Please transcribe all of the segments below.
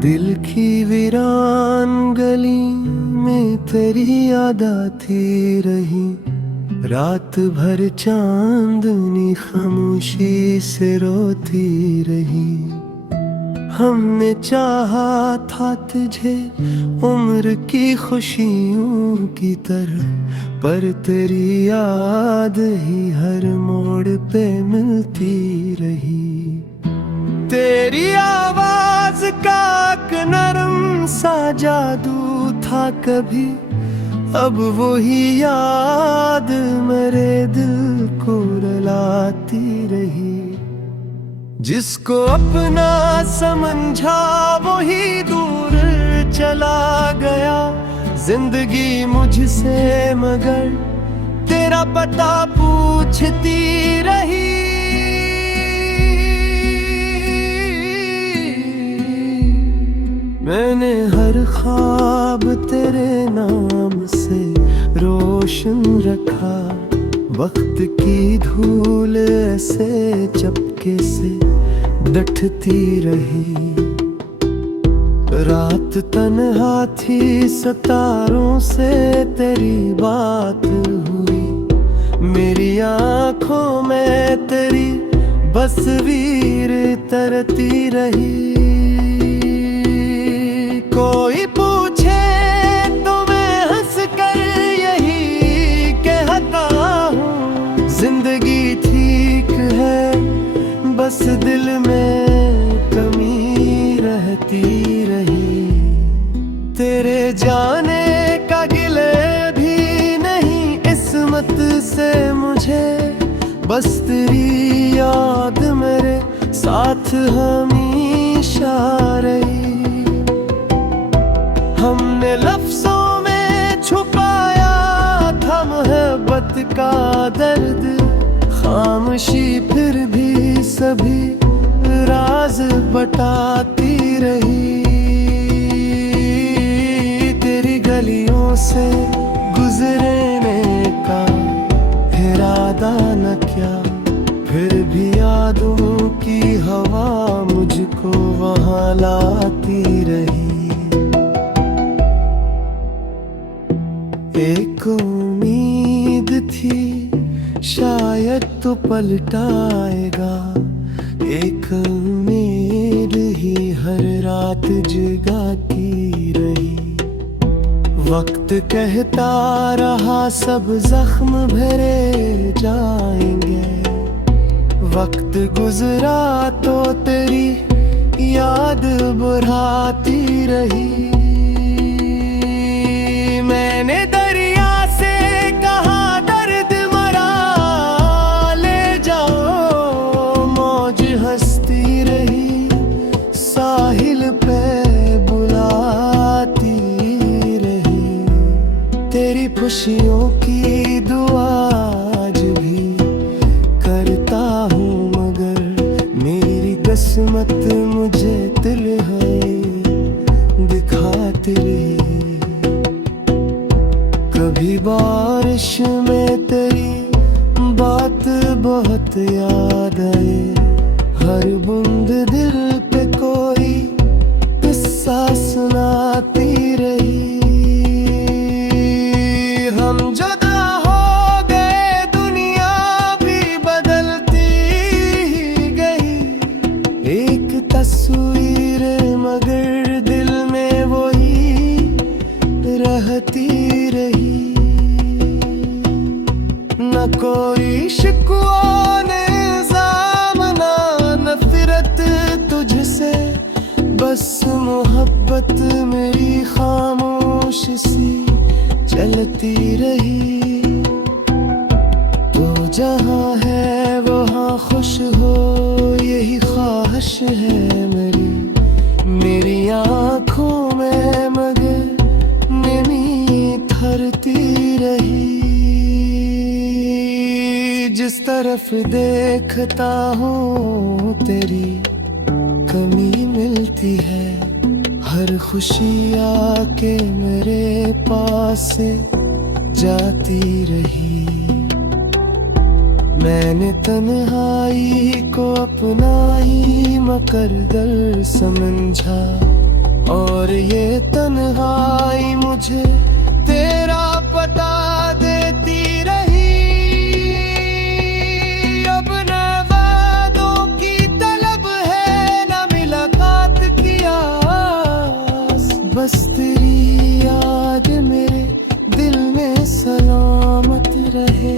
दिल की वीरान गली में तेरी याद आती रही। रात भर चांदनी खामोशी से रोती रही। हमने चाहा था तुझे उम्र की खुशियों की तरह, पर तेरी याद ही हर मोड़ पे मिलती रही। तेरी आवाज का एक नरम सा जादू था कभी, अब वही याद मेरे दिल को रुलाती रही। जिसको अपना समझा वही दूर चला गया, जिंदगी मुझसे मगर तेरा पता पूछती रही। मैंने हर ख्वाब तेरे नाम से रोशन रखा, वक्त की धूल ऐसे चपके से दटती रही। रात तन्हा थी, सितारों से तेरी बात हुई। मेरी आंखों में तेरी बसवीर तरती रही। कोई पूछे तो मैं हंस कर यही कहता हूँ, जिंदगी ठीक है बस दिल में कमी रहती रही। तेरे जाने का गिले भी नहीं किस्मत से मुझे, बस तेरी याद मेरे साथ हमेशा रही। हमने लफ्जों में छुपाया था मोहब्बत का दर्द, खामोशी फिर भी सभी राज बताती रही। तेरी गलियों से गुजरने का इरादा न क्या, फिर भी यादों की हवा मुझको वहां लाती रही। एक उम्मीद थी शायद तो पलटाएगा, एक उम्मीद ही हर रात जगाती रही। वक्त कहता रहा सब जख्म भरे जाएंगे, वक्त गुजरा तो तेरी याद बुढ़ाती रही। मैंने दरिया से कहा दर्द मरा ले जाओ, मौज हंसती रही साहिल पे बुलाती रही। तेरी खुशियों की दुआ आज भी करता हूँ, मगर मेरी किस्मत मुझे दिल है दिखाती रही। कभी बारिश में तेरी बात बहुत याद आए, हर बूंद दिल पे कोई किस्सा सुनाती रही। हम जुदा हो गए दुनिया भी बदलती ही गई, एक तस्वीर मगर दिल में वही रहती रही। न कोई शिकवा न इल्जाम ना नफरत तुझसे, बस मोहब्बत मेरी खामोश सी चलती रही। तो जहाँ है वहाँ खुश हो यही ख्वाहिश है मेरी, मेरी आँखों में मगर नमी थरती रही। जिस तरफ देखता हूँ तेरी कमी मिलती है, हर खुशी आके मेरे पास से जाती रही। मैंने तन्हाई को अपना ही मकरदर समझा, और ये तन्हाई मुझे तेरा पता देती रही। अब न वादों की तलब है, न मुलाकात की आस, बस तेरी याद मेरे दिल में सलामत रहे।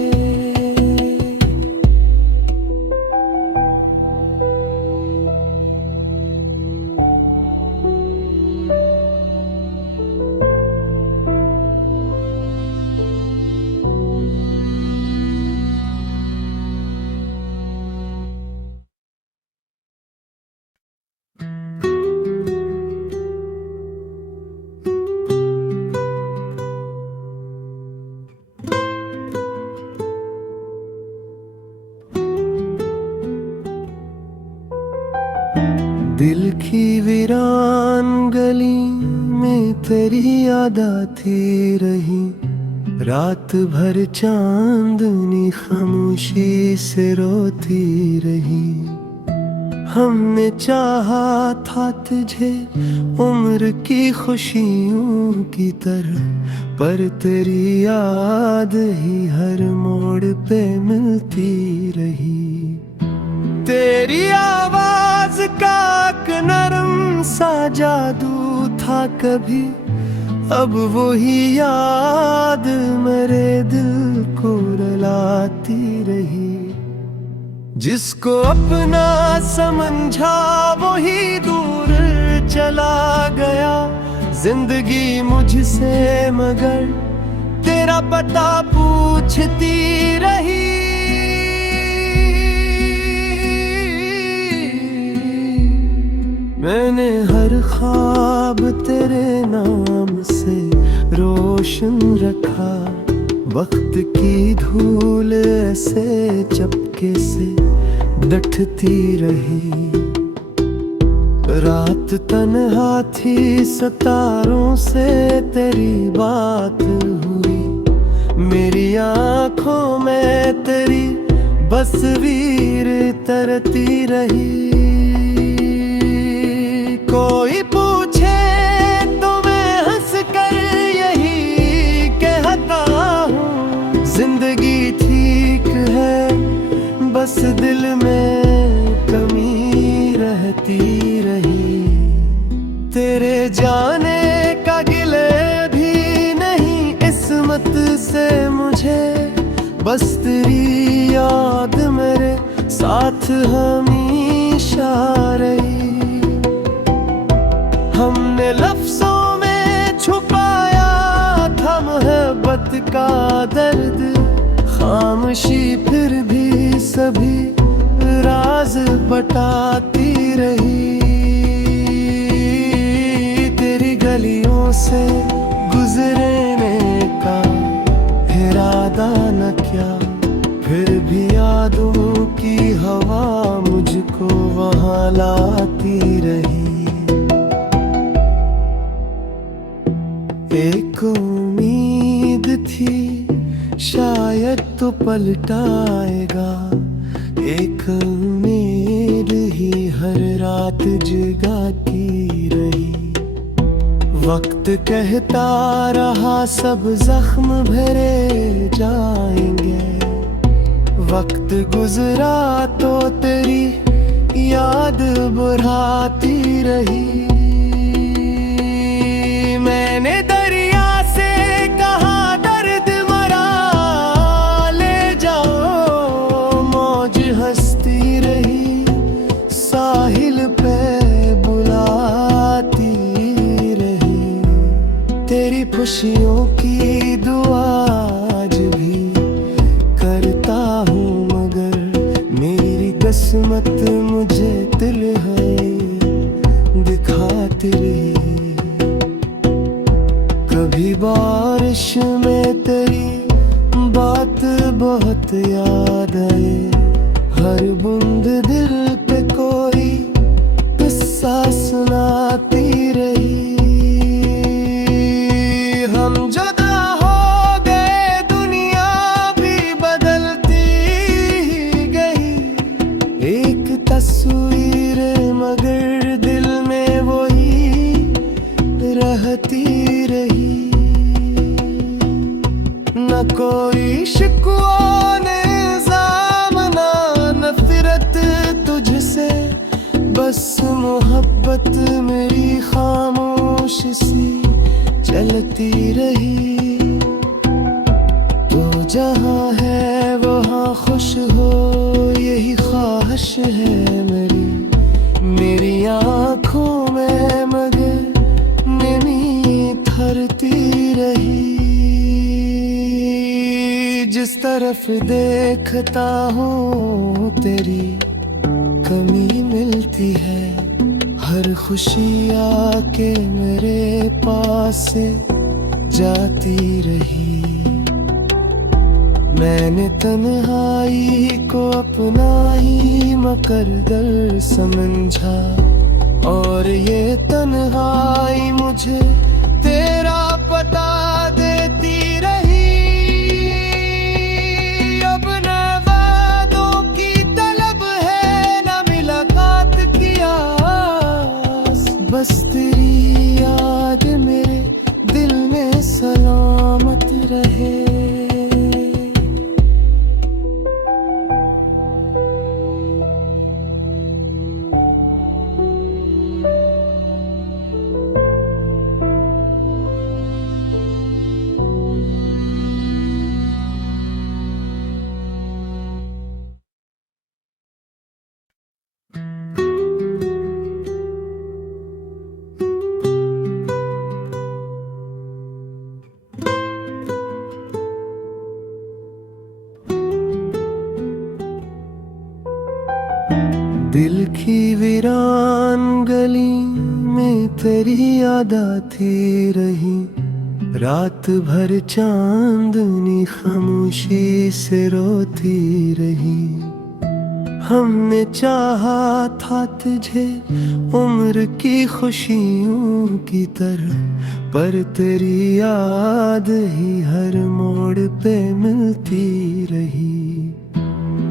दिल की वीरान गली में तेरी याद आती रही। रात भर चांदनी खामोशी से रोती रही। हमने चाहा था तुझे उम्र की खुशियों की तरह, पर तेरी याद ही हर मोड़ पे मिलती रही। तेरी आवाज का एक नरम सा जादू था कभी, अब वही याद मेरे दिल को रुलाती रही। जिसको अपना समझा वही दूर चला गया जिंदगी मुझसे, मगर तेरा पता पूछती रही। मैंने हर ख्वाब तेरे नाम से रोशन रखा, वक्त की धूल ऐसे चपके से दटती रही। रात तन्हा थी, सितारों से तेरी बात हुई। मेरी आंखों में तेरी बसवीर तरती रही। कोई पूछे तो मैं हंस कर यही कहता हूँ, जिंदगी ठीक है बस दिल में कमी रहती रही। तेरे जाने का गिले भी नहीं किस्मत से मुझे, बस तेरी याद मेरे साथ हमेशा रही। हमने लफ्जों में छुपाया था मोहब्बत का दर्द, खामोशी फिर भी सभी राज बताती रही। तेरी गलियों से गुजरने का इरादा न क्या, फिर भी यादों की हवा मुझको वहाँ लाती रही। एक उम्मीद थी शायद तो पलटाएगा, एक उम्मीद ही हर रात जगाती रही। वक्त कहता रहा सब जख्म भरे जाएंगे, वक्त गुजरा तो तेरी याद बुढ़ाती रही। मैंने दरिया से कहा दर्द मरा ले जाओ, मौज हंसती रही साहिल पे बुलाती रही। तेरी खुशियों की दुआ आज भी करता हूँ, मगर मेरी किस्मत मुझे दिल है दिखाती रही। कभी बारिश में तेरी बात बहुत याद आए, हर बूंद दिल पे कोई किस्सा सुनाती रही। हम जुदा हो गए दुनिया भी बदलती ही गई, एक तस्वीर मगर दिल में वही चलती रही। तो जहाँ है वहाँ खुश हो, यही ख्वाहिश है मेरी। मेरी आँखों में मगर नमी ठहरती रही। जिस तरफ देखता हूँ तेरी कमी मिलती है। हर खुशी आके मेरे पास से जाती रही। मैंने तन्हाई को अपना ही मकरदर समझा, और ये तन्हाई मुझे तेरा पता देती रही। अब न वादों की तलब है, न मुलाकात की आस। बस तेरी याद मेरे दिल में सलामत रहे। दिल की वीरान गली में तेरी याद आती रही। रात भर चांदनी खामोशी से रोती रही। हमने चाहा था तुझे उम्र की खुशियों की तरह, पर तेरी याद ही हर मोड़ पे मिलती रही।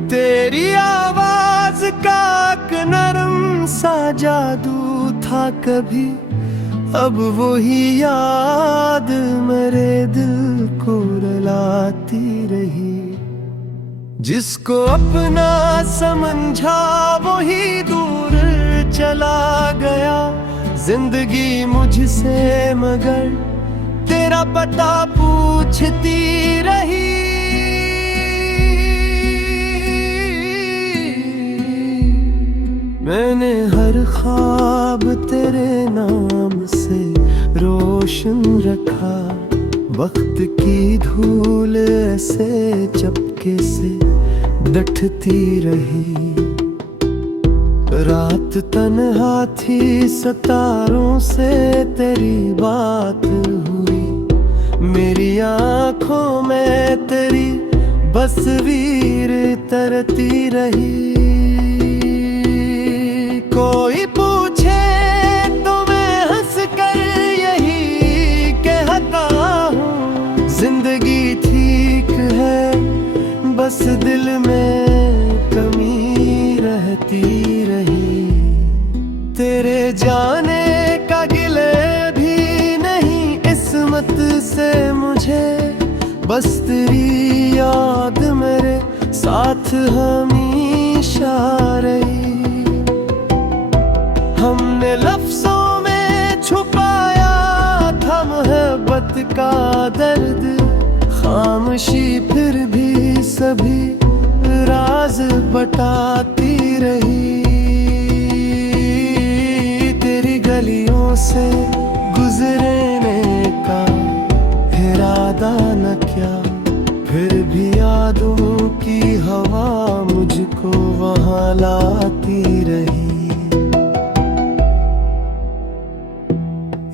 तेरी आवाज का एक नरम सा जादू था कभी, अब वही याद मेरे दिल को रुलाती रही। जिसको अपना समझा वही दूर चला गया। जिंदगी मुझसे मगर तेरा पता पूछती रही। मैंने हर ख्वाब तेरे नाम से रोशन रखा। वक्त की धूल ऐसे चपके से दटती रही। रात तन्हा थी, सितारों से तेरी बात हुई। मेरी आँखों में तेरी बसवीर तरती रही। कोई पूछे तो मैं हंस कर यही कहता हूँ, जिंदगी ठीक है बस दिल में कमी रहती रही। तेरे जाने का गिले भी नहीं किस्मत से मुझे, बस तेरी याद मेरे साथ हमेशा रही। हमने लफ्जों में छुपाया था मोहब्बत का दर्द, खामोशी फिर भी सभी राज बटाती रही। तेरी गलियों से गुजरने का इरादा न क्या, फिर भी यादों की हवा मुझको वहाँ लाती रही।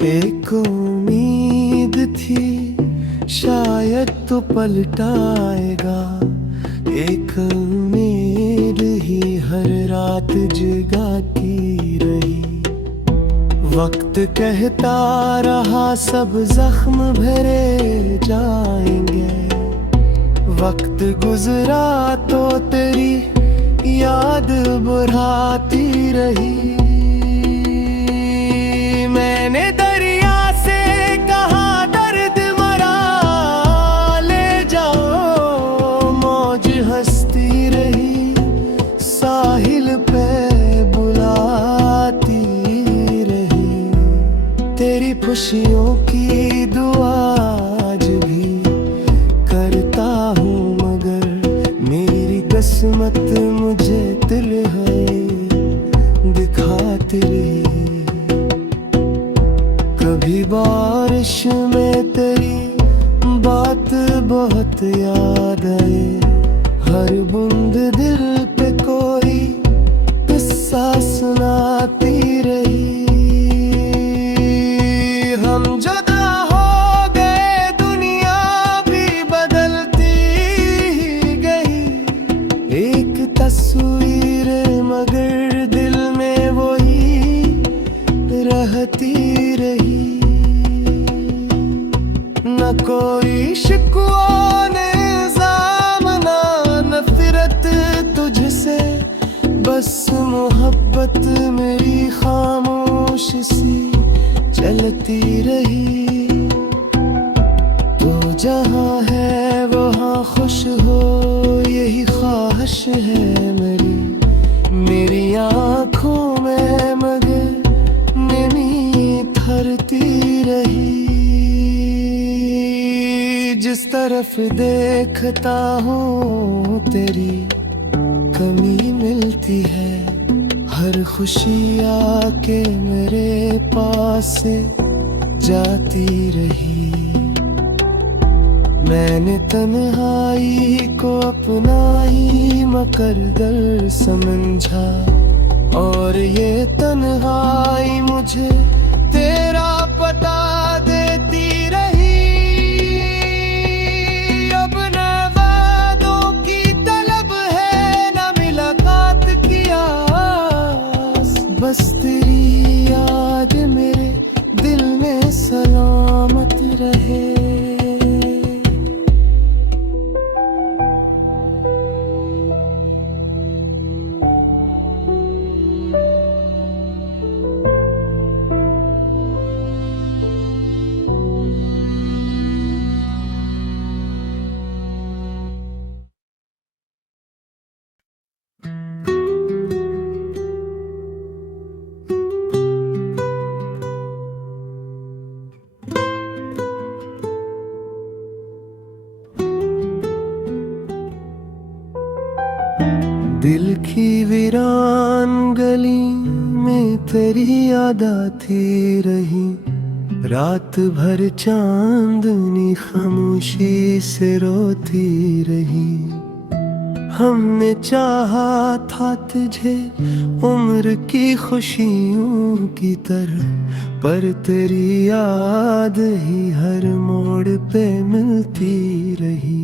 एक उम्मीद थी शायद तो पलटाएगा, एक उम्मीद ही हर रात जगाती रही। वक्त कहता रहा सब जख्म भरे जाएंगे, वक्त गुजरा तो तेरी याद बुढ़ाती रही। मैंने दरिया से कहा दर्द मरा ले जाओ, मौज हंसती रही साहिल पे बुलाती रही। तेरी खुशियों की दुआ आज भी करता हूँ, मगर मेरी किस्मत मुझे दिल है दिखाती रही। कभी बारिश में तेरी बात बहुत याद आए, हर बूंद दिल पे कोई किस्सा सुनाती रही। हम जुदा हो गए, दुनिया भी बदलती ही गई, एक तस्वीर मगर दिल में वही रहती रही। न कोई शिकवा ने इल्जाम, ना नफरत तुझसे, बस मोहब्बत मेरी खामोश सी चलती रही। तो जहाँ है वहाँ खुश हो, यही ख्वाहिश है मेरी आँखों में मगर नमी ठहरती रही। जिस तरफ देखता हूँ तेरी कमी मिलती है, हर खुशी आके मेरे पास से जाती रही। मैंने तन्हाई को अपना ही मुकद्दर समझा, और ये तन्हाई मुझे तेरा पता देती रही। अब न वादों की तलब है, न मुलाकात की आस, बस तेरी याद मेरे दिल में सलामत रहे। दिल की वीरान गली में तेरी याद आती रही, रात भर चांदनी खामोशी से रोती रही। हमने चाहा था तुझे उम्र की खुशियों की तरह, पर तेरी याद ही हर मोड़ पे मिलती रही।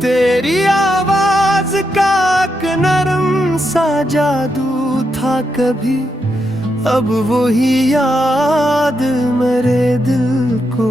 तेरी आवाज का एक नरम सा जादू था कभी, अब वही याद मेरे दिल को